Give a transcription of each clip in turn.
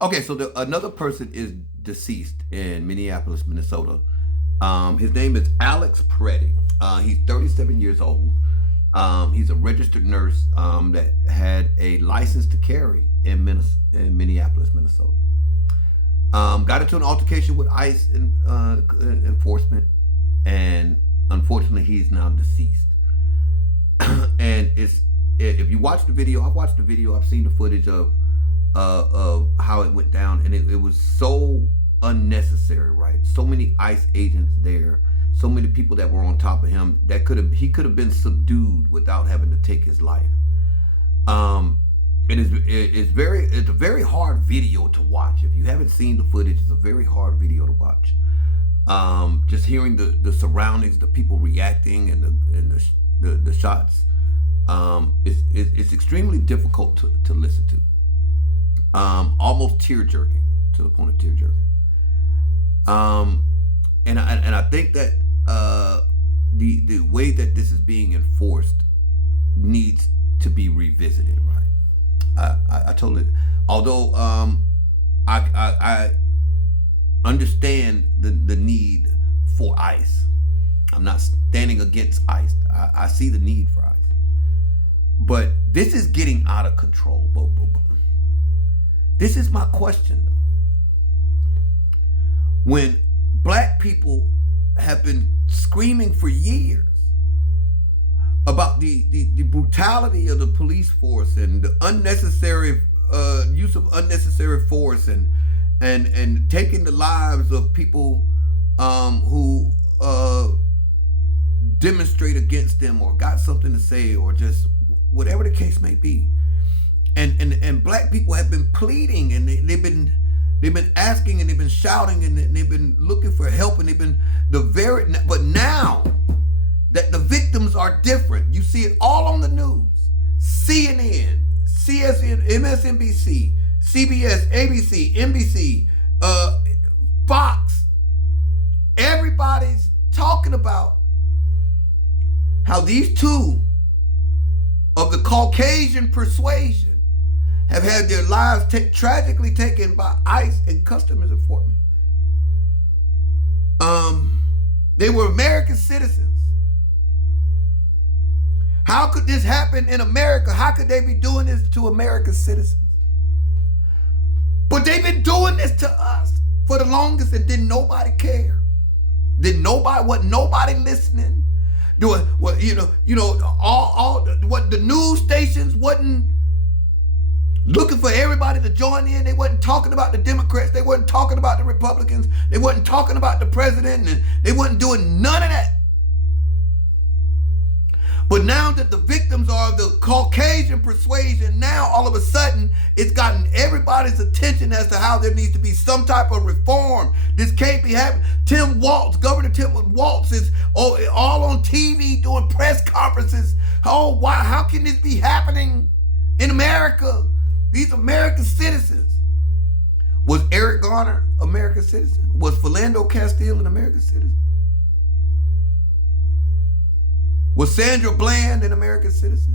Okay, so another person is deceased in Minneapolis, Minnesota. His name is Alex Preddy. He's 37 years old. He's a registered nurse that had a license to carry in Minneapolis, Minnesota. Got into an altercation with ICE enforcement, and unfortunately, he's now deceased. And if you watch the video, I've watched the video. I've seen the footage of how it went down, and it was so unnecessary, right? So many ICE agents there, so many people that were on top of him that he could have been subdued without having to take his life. It's a very hard video to watch. If you haven't seen the footage, it's a very hard video to watch. Just hearing the surroundings, the people reacting, and the shots, it's extremely difficult to listen to. Almost tear jerking, to the point of tear jerking. And I think that the way that this is being enforced needs to be revisited, right? I totally, although I understand the need for ICE. I'm not standing against ICE. I see the need for ICE. But this is getting out of control. This is my question, though. When black people have been screaming for years about the brutality of the police force and the unnecessary use of unnecessary force and taking the lives of people who demonstrate against them or got something to say or just whatever the case may be. And black people have been pleading, and they've been asking, and they've been shouting, and they've been looking for help, and but now that the victims are different, you see it all on the news. CNN, CSN, MSNBC, CBS, ABC, NBC, Fox. Everybody's talking about how these two of the Caucasian persuasion have had their lives tragically taken by ICE and Customs Enforcement. They were American citizens. How could this happen in America? How could they be doing this to American citizens? But they've been doing this to us for the longest, and didn't nobody care. Wasn't nobody listening? Doing what all what the news stations wasn't looking for everybody to join in. They wasn't talking about the Democrats. They wasn't talking about the Republicans. They wasn't talking about the president, and they wasn't doing none of that. But now that the victims are the Caucasian persuasion, now all of a sudden it's gotten everybody's attention as to how there needs to be some type of reform. This can't be happening. Governor Tim Walz is all on TV doing press conferences. Oh, why? How can this be happening in America? These American citizens. Was Eric Garner American citizen? Was Philando Castile an American citizen? Was Sandra Bland an American citizen?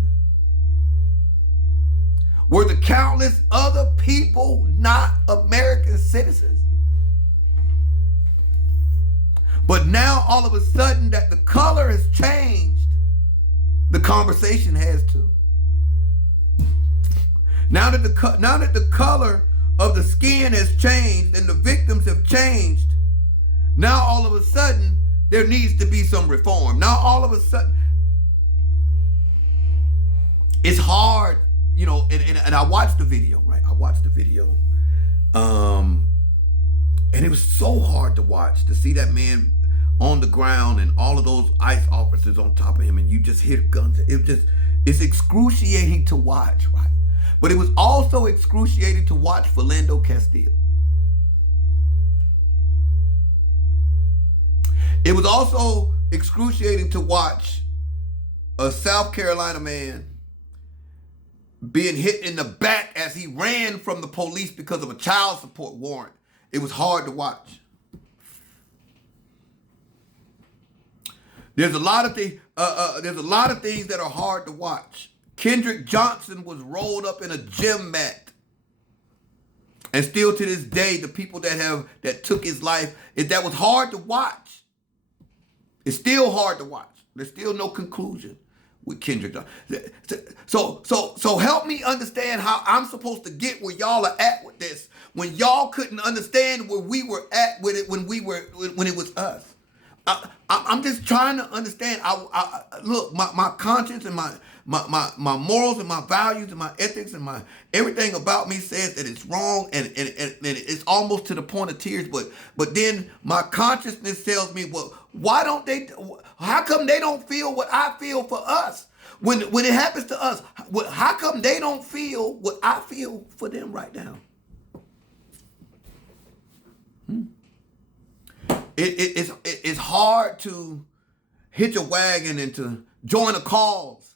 Were the countless other people not American citizens? But now all of a sudden that the color has changed, the conversation has too. Now that the color of the skin has changed and the victims have changed, now all of a sudden there needs to be some reform. Now all of a sudden, it's hard, and I watched the video, right? I watched the video. And it was so hard to watch, to see that man on the ground and all of those ICE officers on top of him, and you just hear guns. It's excruciating to watch, right? But it was also excruciating to watch Philando Castile. It was also excruciating to watch a South Carolina man being hit in the back as he ran from the police because of a child support warrant. It was hard to watch. There's a lot of things that are hard to watch. Kendrick Johnson was rolled up in a gym mat And still to this day, the people that took his life, that was hard to watch. It's still hard to watch. There's still no conclusion with Kendrick. So help me understand how I'm supposed to get where y'all are at with this when y'all couldn't understand where we were at with it when it was us. I'm just trying to understand. Look, my conscience and my morals and my values and my ethics and my everything about me says that it's wrong and it's almost to the point of tears. But then my consciousness tells me, well, why don't they? How come they don't feel what I feel for us when it happens to us? How come they don't feel what I feel for them right now? It's hard to hitch a wagon and to join a cause.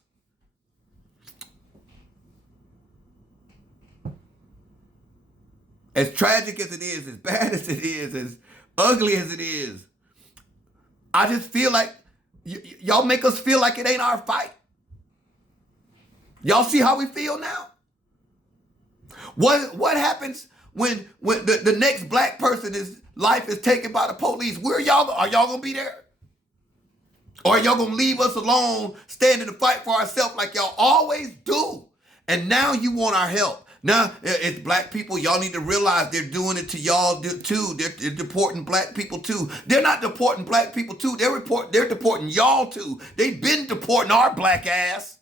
As tragic as it is, as bad as it is, as ugly as it is, I just feel like y'all make us feel like it ain't our fight. Y'all see how we feel now? What happens when the next black person life is taken by the police? Are y'all gonna be there? Or are y'all gonna leave us alone, standing to fight for ourselves like y'all always do? And now you want our help. Now, it's black people. Y'all need to realize they're doing it to y'all too. They're deporting black people too. They're not deporting black people too. They're deporting y'all too. They've been deporting our black ass.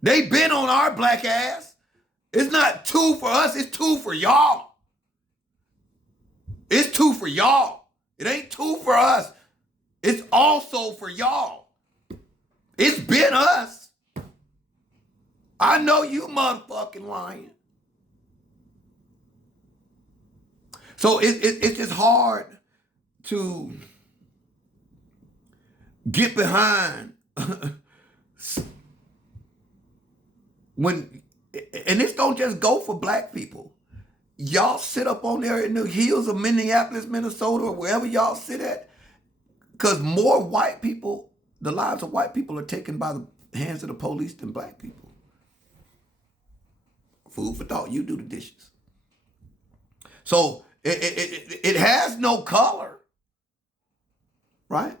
They've been on our black ass. It's not 2 for us. It's 2 for y'all. It's 2 for y'all. It ain't 2 for us. It's also for y'all. It's been us. I know you motherfucking lying. So it's just hard to get behind when, and this don't just go for black people. Y'all sit up on there in the hills of Minneapolis, Minnesota, or wherever y'all sit at, because more white people, the lives of white people are taken by the hands of the police than black people. Food for thought. You do the dishes. So it has no color, right?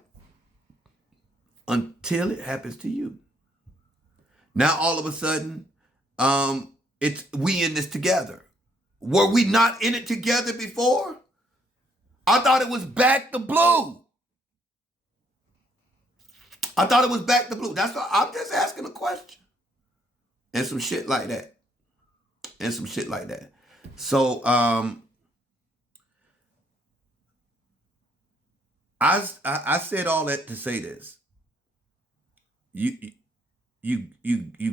Until it happens to you. Now all of a sudden, it's we in this together. Were we not in it together before? I thought it was back to blue. I thought it was back to blue. That's why I'm just asking a question. And some shit like that. So I said all that to say this. You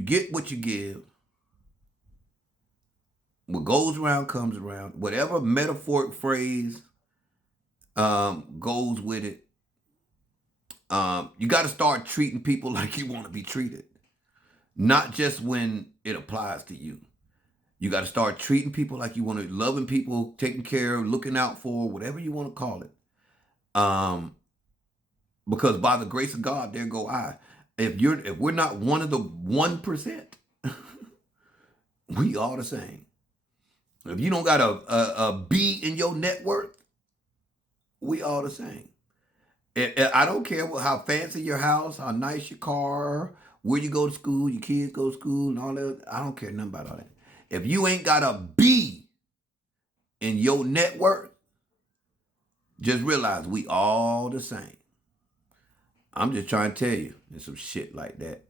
get what you give. What goes around comes around. Whatever metaphoric phrase goes with it. You got to start treating people like you want to be treated. Not just when it applies to you. You got to start treating people like you want to, loving people, taking care of, looking out for, whatever you want to call it. Because by the grace of God, there go I. If we're not one of the 1%, we all the same. If you don't got a B in your net worth, we all the same. I don't care how fancy your house, how nice your car, where you go to school, your kids go to school, and all that. I don't care nothing about all that. If you ain't got a B in your net worth, just realize we all the same. I'm just trying to tell you, there's some shit like that